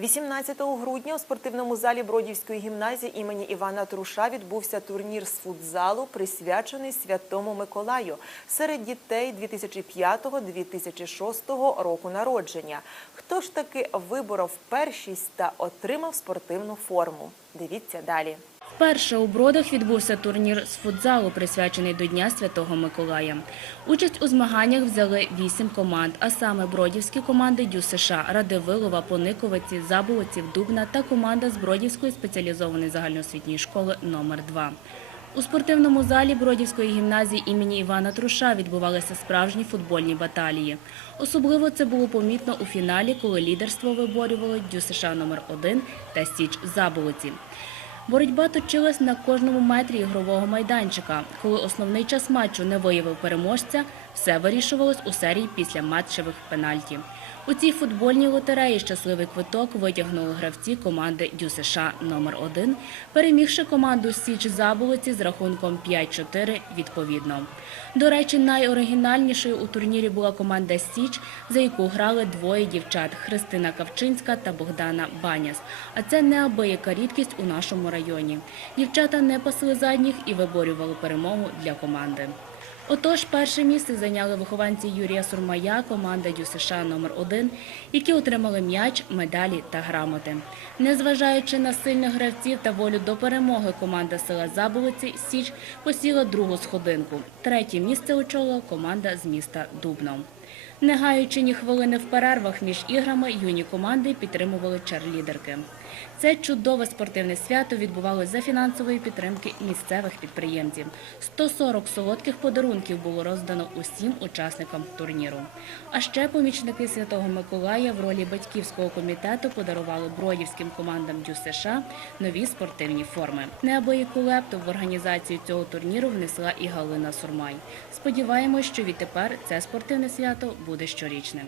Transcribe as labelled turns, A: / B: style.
A: 18 грудня у спортивному залі Бродівської гімназії імені Івана Труша відбувся турнір з футзалу, присвячений Святому Миколаю серед дітей 2005-2006 року народження. Хто ж таки виборов першість та отримав спортивну форму? Дивіться далі.
B: Вперше у Бродах відбувся турнір з футзалу, присвячений до Дня Святого Миколая. Участь у змаганнях взяли вісім команд, а саме бродівські команди Дю США, Радивилова, Пониковиці, Заболоців, Дубна та команда з Бродівської спеціалізованої загальноосвітньої школи номер 2 У спортивному залі Бродівської гімназії імені Івана Труша відбувалися справжні футбольні баталії. Особливо це було помітно у фіналі, коли лідерство виборювали Дю США номер 1 та Січ Заболоці. Боротьба точилась на кожному метрі ігрового майданчика. Коли основний час матчу не виявив переможця, все вирішувалось у серії після матчевих пенальті. У цій футбольній лотереї щасливий квиток витягнули гравці команди Дю США номер 1 перемігши команду Січ Заболоці з рахунком 5-4 відповідно. До речі, найоригінальнішою у турнірі була команда Січ, за яку грали двоє дівчат Христина Кавчинська та Богдана Баняс. А це неабияка рідкість у нашому районі. Дівчата не пасли задніх і виборювали перемогу для команди. Отож, перше місце зайняли вихованці Юрія Сурмая, команда Дю США номер 1 які отримали м'яч, медалі та грамоти. Незважаючи на сильних гравців та волю до перемоги, команда села Заболоці Січ посіла другу сходинку. Третє місце очолила команда з міста Дубно. Не гаючи ні хвилини в перервах між іграми, юні команди підтримували черлідерки. Це чудове спортивне свято відбувалося за фінансової підтримки місцевих підприємців. 140 солодких подарунків було роздано усім учасникам турніру. А ще помічники Святого Миколая в ролі батьківського комітету подарували бродівським командам Дю США нові спортивні форми. Неабияку лепту в організацію цього турніру внесла і Галина Сурмай. Сподіваємось, що відтепер це спортивне свято буде щорічним.